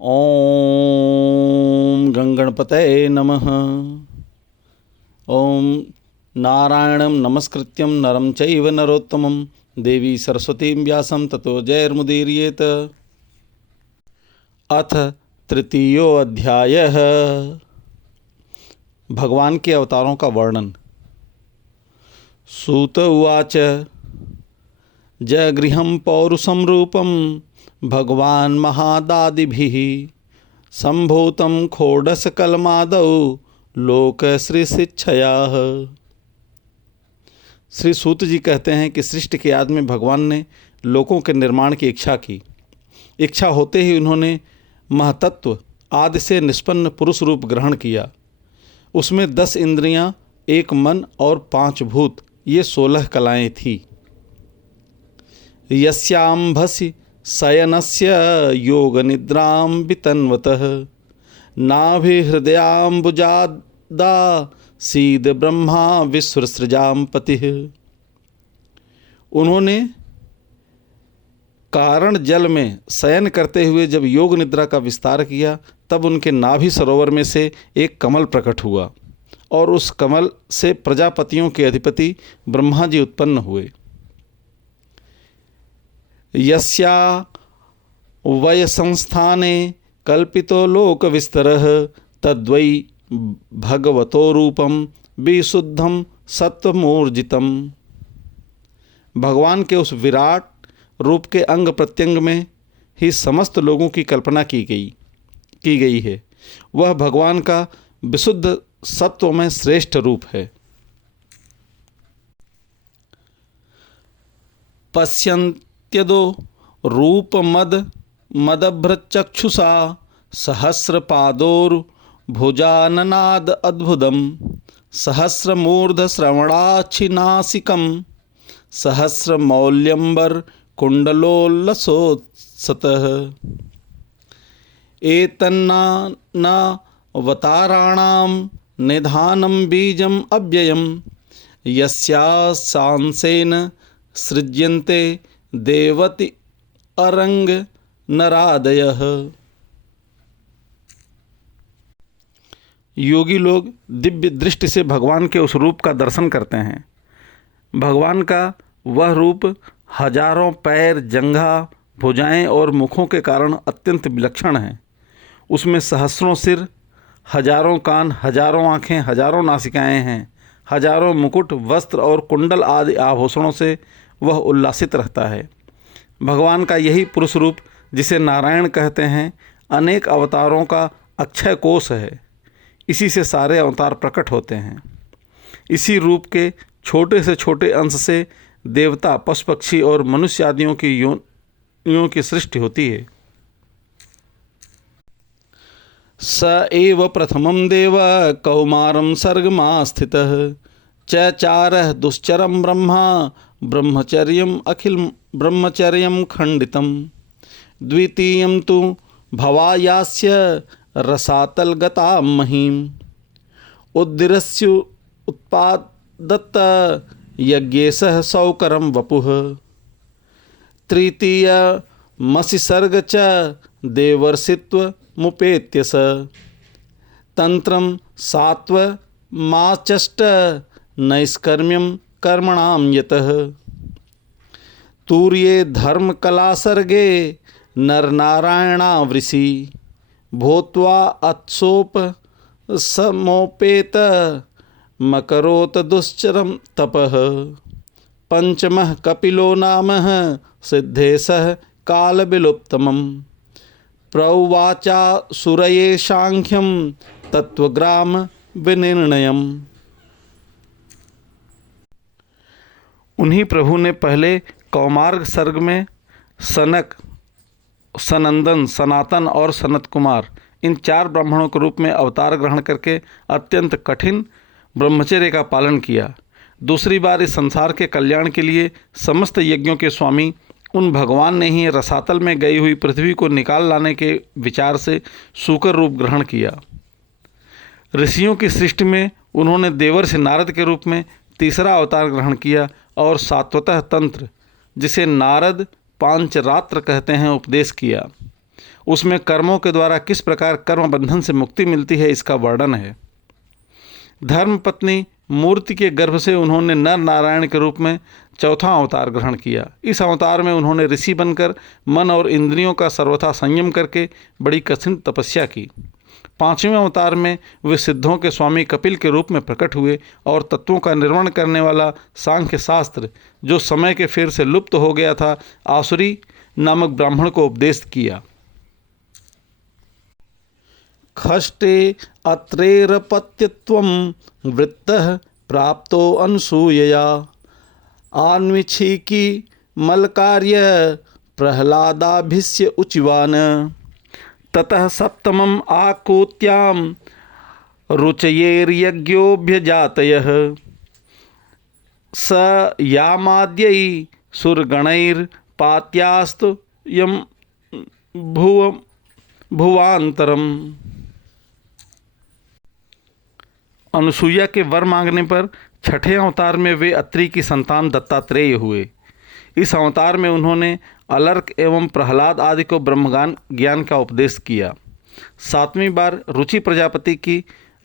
ओम गंगणपतये नमः। ओम नारायणं नमस्कृत्यं नरं चैव नरोत्तमं देवी सरस्वतीं व्यासं ततो जयर्मुदीरयेत। अथ तृतीयोऽध्यायः। भगवान के अवतारों का वर्णन। सूत उवाच जगृहं पौरुषं रूपं भगवान् महादादिभिः सम्भूतं खोडसकलमादौ लोकश्रीशिक्षया। श्री सूत जी कहते हैं कि सृष्टि के आदि में भगवान ने लोकों के निर्माण की इच्छा की। इच्छा होते ही उन्होंने महतत्व आदि से निष्पन्न पुरुष रूप ग्रहण किया। उसमें 10 इंद्रियां, 1 मन और 5 भूत, ये 16 कलाएं थी। यस्यांभसि शयनस्य योग निद्रां वितन्वतः नाभिहृदयाम्बुजादा सीद ब्रह्मा विश्वसृजां पतिः। उन्होंने कारण जल में शयन करते हुए जब योग निद्रा का विस्तार किया, तब उनके नाभि सरोवर में से एक कमल प्रकट हुआ और उस कमल से प्रजापतियों के अधिपति ब्रह्मा जी उत्पन्न हुए। यस्या वय संस्थाने कल्पितो लोक विस्तरः तद्वै भगवतो रूपम विशुद्धम सत्वमूर्जितम। भगवान के उस विराट रूप के अंग प्रत्यंग में ही समस्त लोगों की कल्पना की गई है। वह भगवान का विशुद्ध सत्व में श्रेष्ठ रूप है। पश्यन्त्यदो रूपमदभ्रचक्षुषा सहस्रपादोर्भुजाननाद अद्भुतम सहस्रमूर्धश्रवणाक्षिनासिकं सहस्रमौल्यंबर कुंडलोल्लसोत्सतः। एतन्नावताराणां निधानं बीजम् अव्ययं यस्यासांसेन सृज्यन्ते देवति अरंग नरादयः। योगी लोग दिव्य दृष्टि से भगवान के उस रूप का दर्शन करते हैं। भगवान का वह रूप हजारों पैर, जंघा, भुजाएं और मुखों के कारण अत्यंत विलक्षण है। उसमें सहस्रों सिर, हजारों कान, हजारों आँखें, हजारों नासिकाएं हैं। हजारों मुकुट, वस्त्र और कुंडल आदि आभूषणों से वह उल्लासित रहता है। भगवान का यही पुरुष रूप, जिसे नारायण कहते हैं, अनेक अवतारों का अक्षय कोश है। इसी से सारे अवतार प्रकट होते हैं। इसी रूप के छोटे से छोटे अंश से देवता, पशु पक्षी और मनुष्य आदियों की योनियों की सृष्टि होती है। स एव प्रथमं देव कौमारं सर्गमास्थितः चचारः दुश्चरं ब्रह्मा ब्रह्मचर्यं अखिल ब्रह्मचर्यं खंडितं। द्वितीयं तु भवायास्य रसातलगतां महीम् उद्दिरस्य उत्पादत्त यज्ञेशः सौकरं वपुः। तृतीयमसिसर्ग च देवर्षित्वमुपेत्य स तंत्रं सात्वमाचष्ट नैष्कर्म्यं कर्मणां यतः। तूर्ये धर्मकलासर्गे नरनारायणावृषि भूत्वा अत्सोप समोपेत मकरोत दुश्चरं तपः। पंचमः कपिलो नामः सिद्धेशः कालविलुप्तमं प्रउवाचा सुरये सांख्यं तत्वग्राम विनिर्णयम्। उन्हीं प्रभु ने पहले कौमार्ग सर्ग में सनक, सनंदन, सनातन और सनत कुमार, इन 4 ब्राह्मणों के रूप में अवतार ग्रहण करके अत्यंत कठिन ब्रह्मचर्य का पालन किया। दूसरी बार इस संसार के कल्याण के लिए समस्त यज्ञों के स्वामी उन भगवान ने ही रसातल में गई हुई पृथ्वी को निकाल लाने के विचार से सूकर रूप ग्रहण किया। ऋषियों की सृष्टि में उन्होंने देवर्षि नारद के रूप में तीसरा अवतार ग्रहण किया और सात्वतः तंत्र, जिसे नारद पांचरात्र कहते हैं, उपदेश किया। उसमें कर्मों के द्वारा किस प्रकार कर्म बंधन से मुक्ति मिलती है इसका वर्णन है। धर्मपत्नी मूर्ति के गर्भ से उन्होंने नर नारायण के रूप में चौथा अवतार ग्रहण किया। इस अवतार में उन्होंने ऋषि बनकर मन और इंद्रियों का सर्वथा संयम करके बड़ी कठिन तपस्या की। पांचवें अवतार में वे सिद्धों के स्वामी कपिल के रूप में प्रकट हुए और तत्वों का निर्माण करने वाला सांख्य शास्त्र, जो समय के फेर से लुप्त हो गया था, आसुरी नामक ब्राह्मण को उपदेश किया। खष्टे अत्रेरपत्यत्वं वृत्तः प्राप्तो अनसूयया आन्वीक्षिकी मलकार्य प्रह्लादाभिस्य उचिवान ततः सप्तमम् आकूत्यां रुचयेर्यज्ञोऽभ्यजातयः स यामाद्यै सुरगणैर्पात्यास्तु यं भुवान्तरम्। अनुसूया के वर मांगने पर छठे अवतार में वे अत्रि की संतान दत्तात्रेय हुए। इस अवतार में उन्होंने अलर्क एवं प्रहलाद आदि को ब्रह्मज्ञान ज्ञान का उपदेश किया। सातवीं बार रुचि प्रजापति की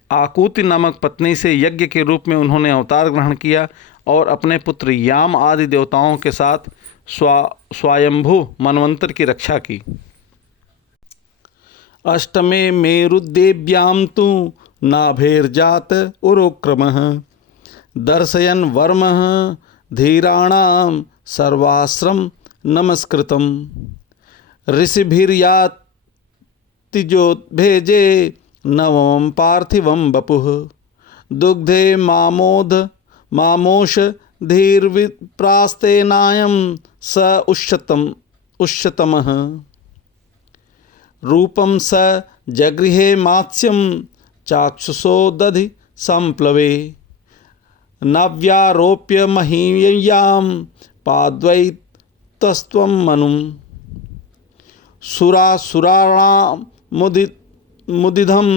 आकूति नामक पत्नी से यज्ञ के रूप में उन्होंने अवतार ग्रहण किया और अपने पुत्र याम आदि देवताओं के साथ स्वयंभू मनवंतर की रक्षा की। अष्टमे मेरुदेव्यां तु नाभेर्जात उरोक्रमः दर्शयन् वर्मः धीराणां सर्वाश्रम नमस्कृतं ऋषिभिर्यातिजो भेजे नवम पार्थिवं वपुः दुग्धे मामोष धीर्विप्रास्तेनायं स उष्यतमः रूपं स जगृहे मात्स्यं चाक्षुषो दधि संप्लवे नव्यारोप्य महीयां पाद्वैतस्त्वं मनुं सुरासुराणां मुदिधं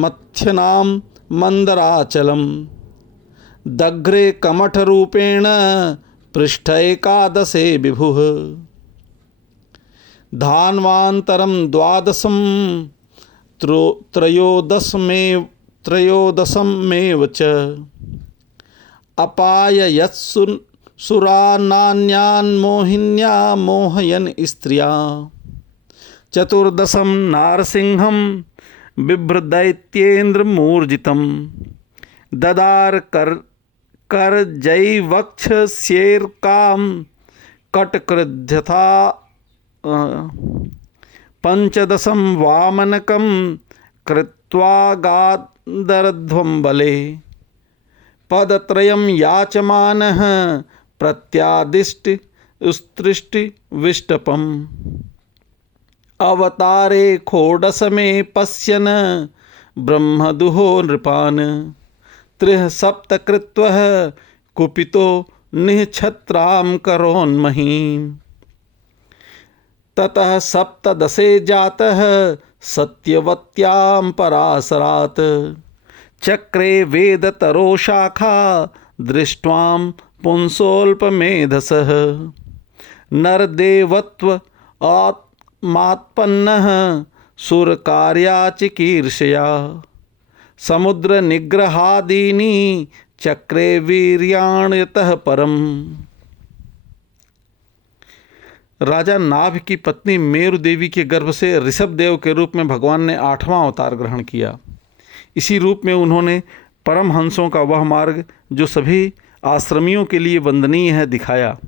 मथ्यनां मंदराचलं दग्रे कमठरूपेण पृष्ठैकादशे विभुः धान्वान्तरं द्वादशं त्रयोदशमेव च अपाययत्सु सुरानान्यान् मोहिन्या मोहयन् स्त्रिया चतुर्दशं नारसिंहं बिभ्रदैत्येन्द्रमूर्जितं ददार करजैवक्षस्येर्कां कटकृध्यथा पंचदशं वामनकं कृत्वागादरध्वं बले पदत्रयं याचमानः प्रत्यादिष्ट उत्सृष्टिविष्टपम् अवतारे षोडशमे पश्यन् ब्रह्मदुहो नृपान् त्रिः सप्तकृत्वः कुपितो निःछत्रां करोन्महीम् ततः सप्तदशे जातः सत्यवत्यां पराशरात् चक्रे वेदतरो शाखा दृष्ट्वां पुंसोऽल्पमेधसः नरदेवत्व आत्मात्पन्नः सुरकार्याचिकीर्षया समुद्रनिग्रहादीनि चक्रे वीर्याण्यतः परम्। राजा नाभ की पत्नी मेरु देवी के गर्भ से ऋषभ देव के रूप में भगवान ने 8वां अवतार ग्रहण किया। इसी रूप में उन्होंने परमहंसों का वह मार्ग जो सभी आश्रमियों के लिए वंदनीय है दिखाया।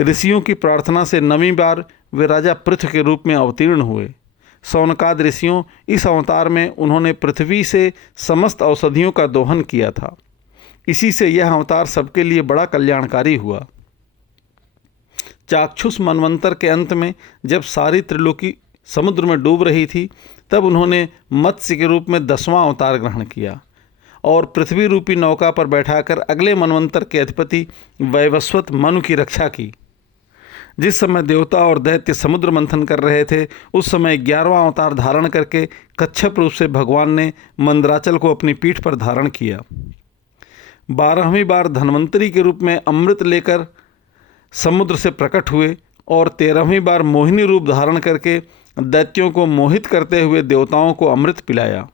ऋषियों की प्रार्थना से 9वीं बार वे राजा पृथु के रूप में अवतीर्ण हुए। शौनकाद ऋषियों इस अवतार में उन्होंने पृथ्वी से समस्त औषधियों का दोहन किया था। इसी से यह अवतार सबके लिए बड़ा कल्याणकारी हुआ। चाक्षुष मनवंतर के अंत में जब सारी त्रिलोकी समुद्र में डूब रही थी, तब उन्होंने मत्स्य के रूप में 10वां अवतार ग्रहण किया और पृथ्वी रूपी नौका पर बैठाकर अगले मनवंतर के अधिपति वैवस्वत मनु की रक्षा की। जिस समय देवता और दैत्य समुद्र मंथन कर रहे थे, उस समय 11वां अवतार धारण करके कच्छप रूप से भगवान ने मंदराचल को अपनी पीठ पर धारण किया। 12वीं बार धन्वंतरी के रूप में अमृत लेकर समुद्र से प्रकट हुए और 13वीं बार मोहिनी रूप धारण करके दैत्यों को मोहित करते हुए देवताओं को अमृत पिलाया।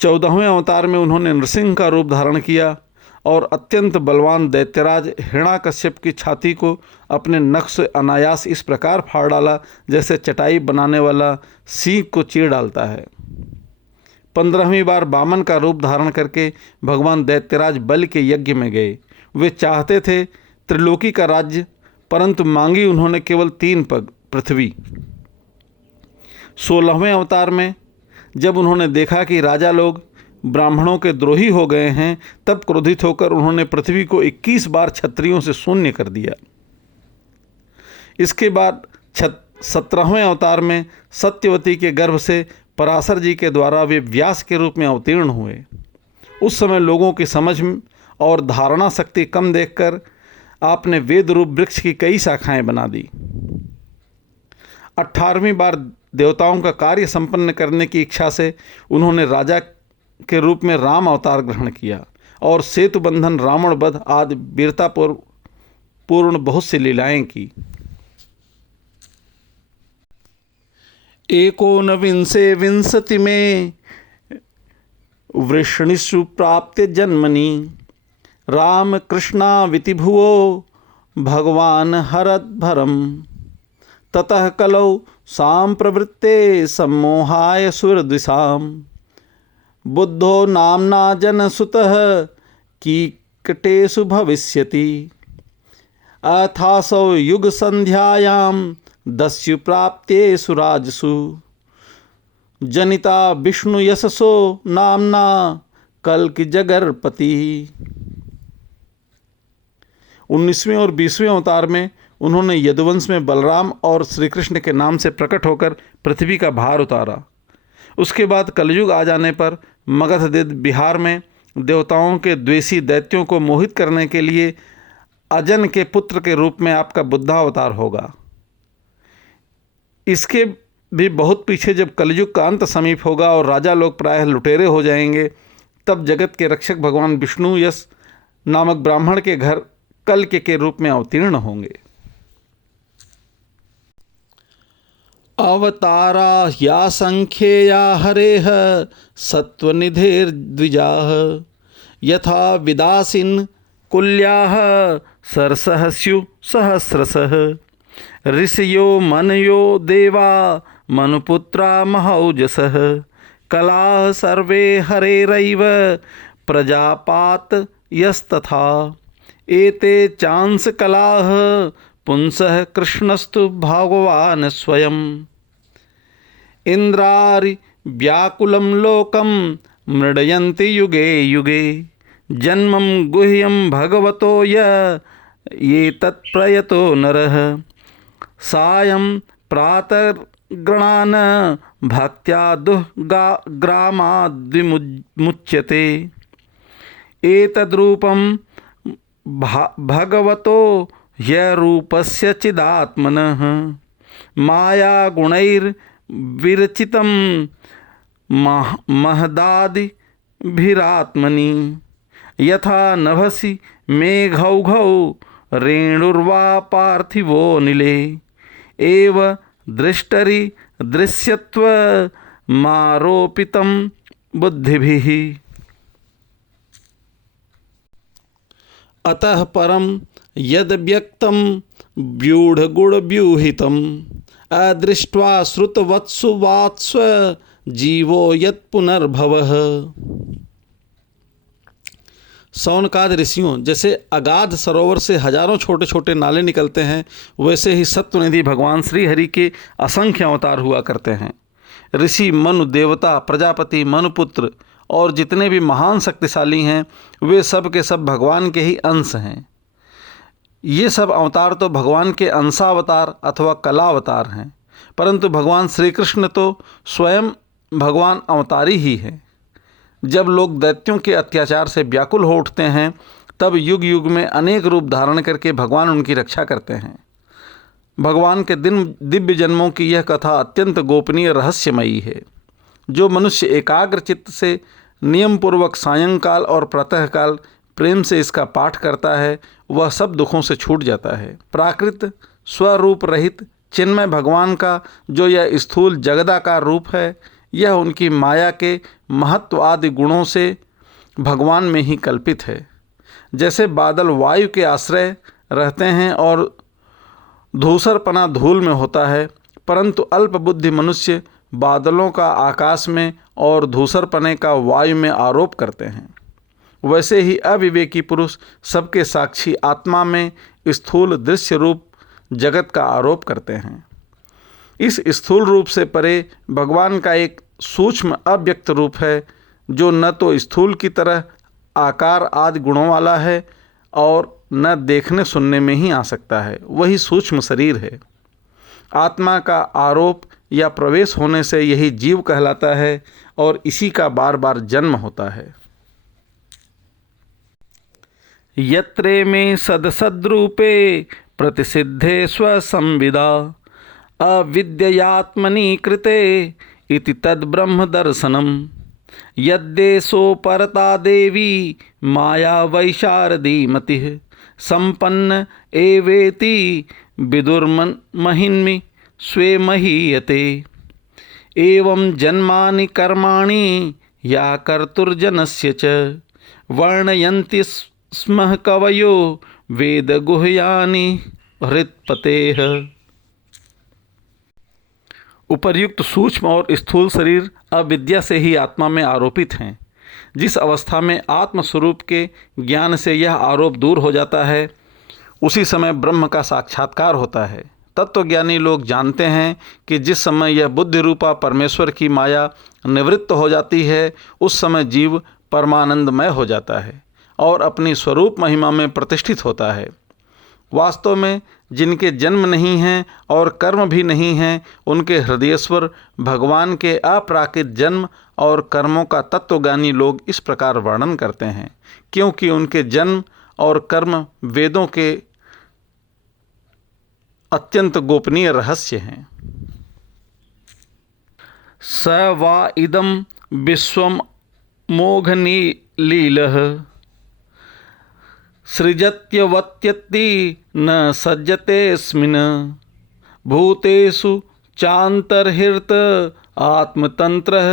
14वें अवतार में उन्होंने नृसिंह का रूप धारण किया और अत्यंत बलवान दैत्यराज हिरण्याकश्यप की छाती को अपने नख से अनायास इस प्रकार फाड़ डाला जैसे चटाई बनाने वाला सींग को चीर डालता है। 15वीं बार वामन का रूप धारण करके भगवान दैत्यराज बलि के यज्ञ में गए। वे चाहते थे त्रिलोकी का राज्य, परंतु मांगी उन्होंने केवल 3 पग पृथ्वी। 16वें अवतार में जब उन्होंने देखा कि राजा लोग ब्राह्मणों के द्रोही हो गए हैं, तब क्रोधित होकर उन्होंने पृथ्वी को 21 बार क्षत्रियों से शून्य कर दिया। इसके बाद 17वें अवतार में सत्यवती के गर्भ से पराशर जी के द्वारा वे व्यास के रूप में अवतीर्ण हुए। उस समय लोगों की समझ और धारणा शक्ति कम देखकर आपने वेद रूप वृक्ष की कई शाखाएं बना दी। 18वीं बार देवताओं का कार्य संपन्न करने की इच्छा से उन्होंने राजा के रूप में राम अवतार ग्रहण किया और सेतु बंधन, रावण वध आदि वीरतापूर्ण बहुत सी लीलाएं की। 19विंशति में वृषणिषु प्राप्त जन्मनि राम कृष्णाविति भुवो भगवान हरद्भरम ततः कलौ सांप्रवृत्ते सम्मोहाय सुरद्विषाम बुद्धो नाम्ना जनसुतः कीकटेषु भविष्यति अथासौ युग संध्यायां दस्यु प्राप्तेषु राजसु जनिता विष्णु यशसो नाम्ना कल्कि जगरपति। 19वें और 20वें अवतार में उन्होंने यदुवंश में बलराम और श्री कृष्ण के नाम से प्रकट होकर पृथ्वी का भार उतारा। उसके बाद कलयुग आ जाने पर मगध बिहार में देवताओं के द्वेषी दैत्यों को मोहित करने के लिए अजन के पुत्र के रूप में आपका बुद्धावतार होगा। इसके भी बहुत पीछे जब कलयुग का अंत समीप होगा और राजा लोग प्रायः लुटेरे हो जाएंगे, तब जगत के रक्षक भगवान विष्णु यश नामक ब्राह्मण के घर कल्कि के रूप में अवतीर्ण होंगे। अवतारा या संख्येया हरेह सत्वनिधिर्द्विजाः यथा विदासीन कुल्याः सरसः स्यु सहस्रशः ऋषयो मनयो देवा मनुपुत्रा महौजसः कलाः सर्वे हरेरैव प्रजापात यस्तथा एते चांस कलाः पुंसः कृष्णस्तु भगवान् स्वयं इंद्रारि व्याकुलं लोकं मृडयन्ति युगे युगे जन्मं गुह्यं भगवतो ये तत्प्रयतो नरः सायं प्रातर्गणान् भक्त्या दुःग्रामाद्विमुच्यते एतद्रूपं भगवतो ह्यरूपस्य चिदात्मनः मायागुणैर्विरचितं महदादिभिरात्मनि यथा नभसि मेघौघौ रेणुर्वा पार्थिवो नीले एव दृष्टरि दृश्यत्वमारोपितं बुद्धिभिः। अतः परम यद व्यक्तं व्यूढ़गुणव्यूहितं अदृष्ट्वा श्रुतवत्सु वात्स्व जीवो यत् पुनर्भवः। शौनकादि ऋषियों जैसे अगाध सरोवर से हजारों छोटे छोटे नाले निकलते हैं, वैसे ही सत्वनिधि भगवान श्री हरि के असंख्य अवतार हुआ करते हैं। ऋषि, मनु, देवता, प्रजापति, मनुपुत्र और जितने भी महान शक्तिशाली हैं, वे सब के सब भगवान के ही अंश हैं। ये सब अवतार तो भगवान के अंशावतार अथवा कलावतार हैं, परंतु भगवान श्री कृष्ण तो स्वयं भगवान अवतारी ही हैं। जब लोग दैत्यों के अत्याचार से व्याकुल हो उठते हैं, तब युग युग में अनेक रूप धारण करके भगवान उनकी रक्षा करते हैं। भगवान के दिव्य जन्मों की यह कथा अत्यंत गोपनीय रहस्यमयी है। जो मनुष्य एकाग्र चित्त से नियम पूर्वक सायंकाल और प्रातःकाल प्रेम से इसका पाठ करता है, वह सब दुखों से छूट जाता है। प्राकृत स्वरूप रहित चिन्मय भगवान का जो यह स्थूल जगदाकार रूप है, यह उनकी माया के महत्व आदि गुणों से भगवान में ही कल्पित है। जैसे बादल वायु के आश्रय रहते हैं और धूसरपना धूल में होता है, परंतु अल्प बुद्धि मनुष्य बादलों का आकाश में और धूसरपने का वायु में आरोप करते हैं, वैसे ही अविवेकी पुरुष सबके साक्षी आत्मा में स्थूल दृश्य रूप जगत का आरोप करते हैं। इस स्थूल रूप से परे भगवान का एक सूक्ष्म अव्यक्त रूप है, जो न तो स्थूल की तरह आकार आदि गुणों वाला है और न देखने सुनने में ही आ सकता है। वही सूक्ष्म शरीर है। आत्मा का आरोप या प्रवेश होने से यही जीव कहलाता है और इसी का बार बार जन्म होता है। यत्रे में सदसद्रूपे प्रतिसिद्धे स्वसंविदा अविद्ययात्मनि कृते इति तद्ब्रह्म दर्शनम यद्देशो परता देवी माया वैशारदी मतिः संपन्न एवेति विदुर्महिन्मि स्वे महीयते एवं जन्मानि कर्माणि या कर्तुर्जनस्य च वर्णयन्ति स्मः कवयो वेद गुह्यानि हृत्पतेः। उपर्युक्त सूक्ष्म और स्थूल शरीर अविद्या से ही आत्मा में आरोपित हैं। जिस अवस्था में आत्मस्वरूप के ज्ञान से यह आरोप दूर हो जाता है, उसी समय ब्रह्म का साक्षात्कार होता है। तत्वज्ञानी लोग जानते हैं कि जिस समय यह बुद्धि रूपा परमेश्वर की माया निवृत्त हो जाती है, उस समय जीव परमानंदमय हो जाता है और अपनी स्वरूप महिमा में प्रतिष्ठित होता है। वास्तव में जिनके जन्म नहीं हैं और कर्म भी नहीं हैं, उनके हृदयेश्वर भगवान के अपराकृत जन्म और कर्मों का तत्वज्ञानी लोग इस प्रकार वर्णन करते हैं, क्योंकि उनके जन्म और कर्म वेदों के अत्यंत गोपनीय रहस्य हैं। स वा इदं विश्वम मोघनीलीलः सृजत्यवत्यत्ति न सज्जतेऽस्मिन् भूतेषु चान्तर्हित आत्मतन्त्रः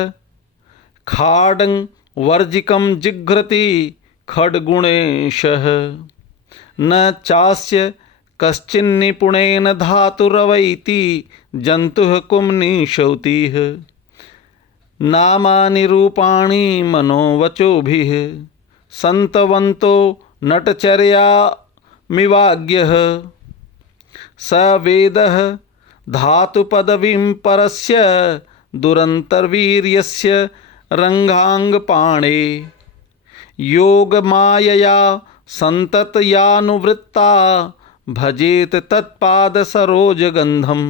खाडं वर्जिकं जिघ्रति खड्गुणेशः न चास्य कश्चिन्निपुणेन धातुरवैति जन्तुः कुम्निशौतिः नामानि रूपाणि मनोवचोभिः सन्तवन्तो नटचर्यामिवाज्ञः स वेदः धातुपदवीं परस्य दुरन्तर्वीर्यस्य रङ्गाङ्गपाणे योगमायया सन्ततयानुवृत्ता भजेत तत्पाद सरोजगंधम।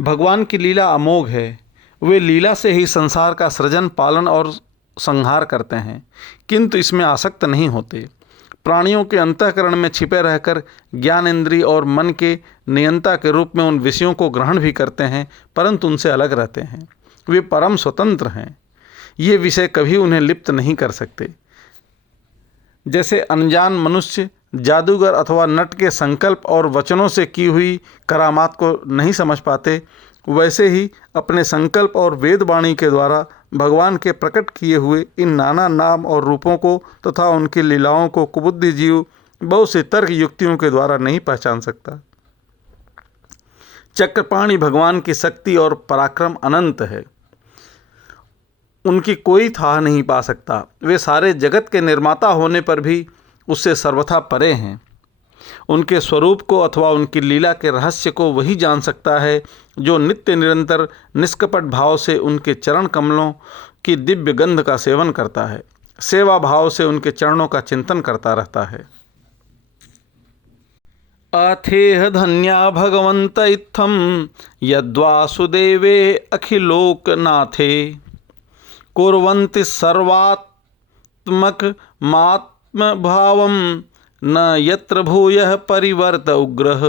भगवान की लीला अमोघ है। वे लीला से ही संसार का सृजन, पालन और संहार करते हैं, किंतु इसमें आसक्त नहीं होते। प्राणियों के अंतःकरण में छिपे रहकर ज्ञान इंद्रिय और मन के नियंता के रूप में उन विषयों को ग्रहण भी करते हैं, परंतु उनसे अलग रहते हैं। वे परम स्वतंत्र हैं। ये विषय कभी उन्हें लिप्त नहीं कर सकते। जैसे अनजान मनुष्य जादूगर अथवा नट के संकल्प और वचनों से की हुई करामात को नहीं समझ पाते, वैसे ही अपने संकल्प और वेदवाणी के द्वारा भगवान के प्रकट किए हुए इन नाना नाम और रूपों को तथा उनकी लीलाओं को कुबुद्धि जीव बहुत से तर्क युक्तियों के द्वारा नहीं पहचान सकता। चक्रपाणि भगवान की शक्ति और पराक्रम अनंत है, उनकी कोई था नहीं पा सकता। वे सारे जगत के निर्माता होने पर भी उससे सर्वथा परे हैं। उनके स्वरूप को अथवा उनकी लीला के रहस्य को वही जान सकता है जो नित्य निरंतर निष्कपट भाव से उनके चरण कमलों की दिव्य गंध का सेवन करता है, सेवा भाव से उनके चरणों का चिंतन करता रहता है। अथेह धन्या भगवंत इत्थम यद्वासुदेवे अखिलोकनाथे कुर्वन्ति सर्वात्मक मात्म भावम न यत्र भूयः परिवर्त उग्रह।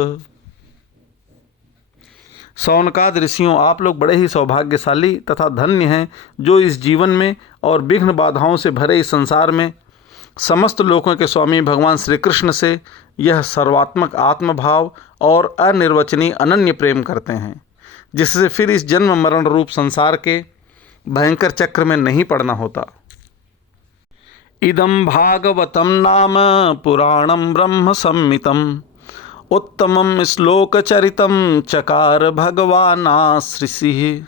शौनकाद ऋषियों, आप लोग बड़े ही सौभाग्यशाली तथा धन्य हैं जो इस जीवन में और विघ्न बाधाओं से भरे इस संसार में समस्त लोकों के स्वामी भगवान श्री कृष्ण से यह सर्वात्मक आत्मभाव और अनिर्वचनीय अनन्य प्रेम करते हैं, जिससे फिर इस जन्म मरण रूप संसार के भयंकर चक्र में नहीं पड़ना होता। इदं भागवतं नाम पुराणं ब्रह्म संहितं उत्तमं श्लोकचरितं चकार भगवानाश्रिसिः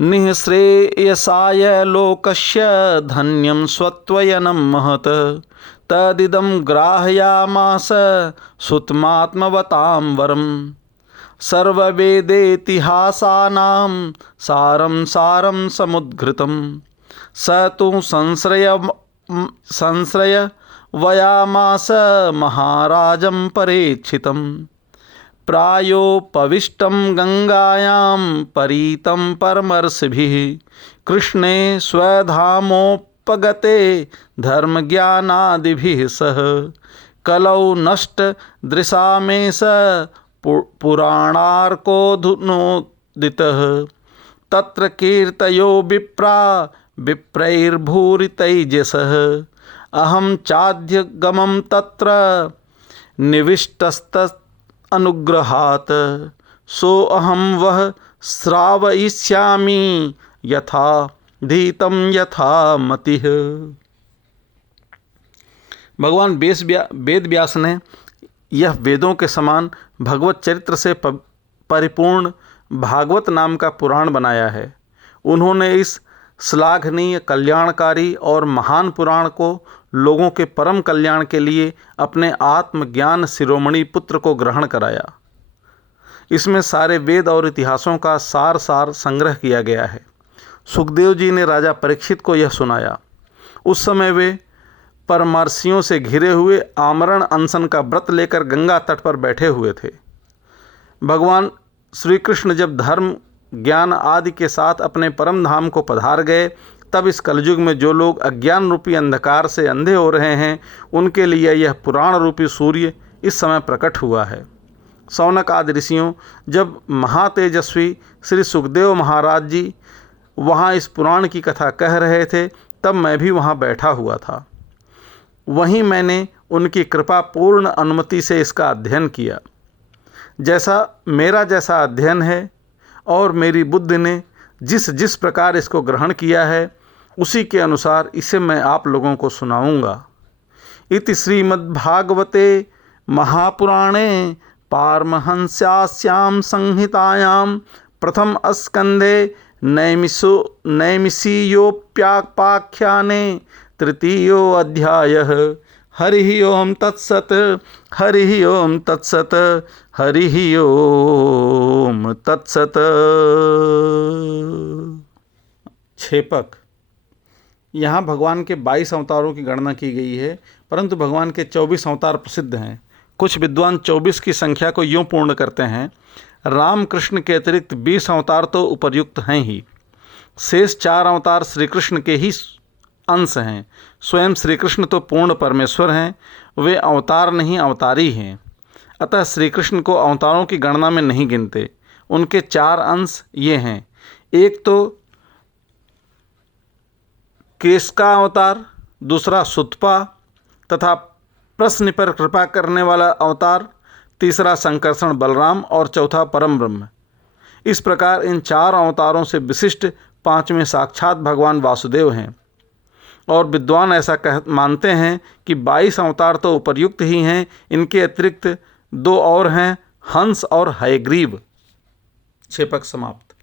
निःश्रेयसाय लोकस्य धन्यं स्वत्वयनं महत् तदिदं ग्राहयामास सुतमात्मवतां वरम् सर्ववेदेतिहासानां सारं सारं समुद्घृतं स तु संश्रयवयामास महाराजं परीक्षितं प्रायोपविष्टं गंगायां परीतं परमर्षिभिः कृष्णे स्वधामोपगते धर्मज्ञानादिभिः सह कलौ नष्टदृशामेष पुराणार्कोऽधुनोदितः तत्र कीर्तयो विप्रा विप्रैर्भूरितैजसः अहं चाध्यगमं तत्र निविष्टस्तनुग्रहात् सोऽहं वः श्रावयिष्यामि यथा धीतं यथा मतिः। भगवान वेद व्यास ने यह वेदों के समान भगवत चरित्र से परिपूर्ण भागवत नाम का पुराण बनाया है। उन्होंने इस श्लाघनीय, कल्याणकारी और महान पुराण को लोगों के परम कल्याण के लिए अपने आत्मज्ञान शिरोमणि पुत्र को ग्रहण कराया। इसमें सारे वेद और इतिहासों का सार संग्रह किया गया है। सुखदेव जी ने राजा परीक्षित को यह सुनाया। उस समय वे परमर्शियों से घिरे हुए आमरण अनशन का व्रत लेकर गंगा तट पर बैठे हुए थे। भगवान श्री कृष्ण जब धर्म, ज्ञान आदि के साथ अपने परम धाम को पधार गए, तब इस कलयुग में जो लोग अज्ञान रूपी अंधकार से अंधे हो रहे हैं, उनके लिए यह पुराण रूपी सूर्य इस समय प्रकट हुआ है। शौनक आदि ऋषियों, जब महातेजस्वी श्री सुखदेव महाराज जी वहाँ इस पुराण की कथा कह रहे थे, तब मैं भी वहाँ बैठा हुआ था। वहीं मैंने उनकी कृपा पूर्ण अनुमति से इसका अध्ययन किया। मेरा जैसा अध्ययन है और मेरी बुद्धि ने जिस प्रकार इसको ग्रहण किया है, उसी के अनुसार इसे मैं आप लोगों को सुनाऊंगा। इति श्रीमद्भागवते महापुराणे पारमहंस्यास्यां संहितायां प्रथम स्कंधे नैमिषीयोपाख्याने तृतीयो अध्यायः। हरि ओम तत्सत, हरि ओम तत्सत, हरि ओम तत्सत। छेपक। यहाँ भगवान के 22 अवतारों की गणना की गई है, परंतु भगवान के 24 अवतार प्रसिद्ध हैं। कुछ विद्वान 24 की संख्या को यूँ पूर्ण करते हैं, राम कृष्ण के अतिरिक्त 20 अवतार तो उपर्युक्त हैं ही। शेष 4 अवतार श्री कृष्ण के ही अंश हैं। स्वयं श्री कृष्ण तो पूर्ण परमेश्वर हैं, वे अवतार नहीं अवतारी हैं। अतः श्री कृष्ण को अवतारों की गणना में नहीं गिनते। उनके 4 अंश ये हैं। एक तो केशका अवतार, दूसरा सुतपा तथा प्रश्न पर कृपा करने वाला अवतार, तीसरा संकर्षण बलराम और चौथा परम ब्रह्म। इस प्रकार इन 4 अवतारों से विशिष्ट 5वें साक्षात भगवान वासुदेव हैं। और विद्वान ऐसा मानते हैं कि 22 अवतार तो उपर्युक्त ही हैं, इनके अतिरिक्त 2 और हैं, हंस और हयग्रीव। छेपक समाप्त।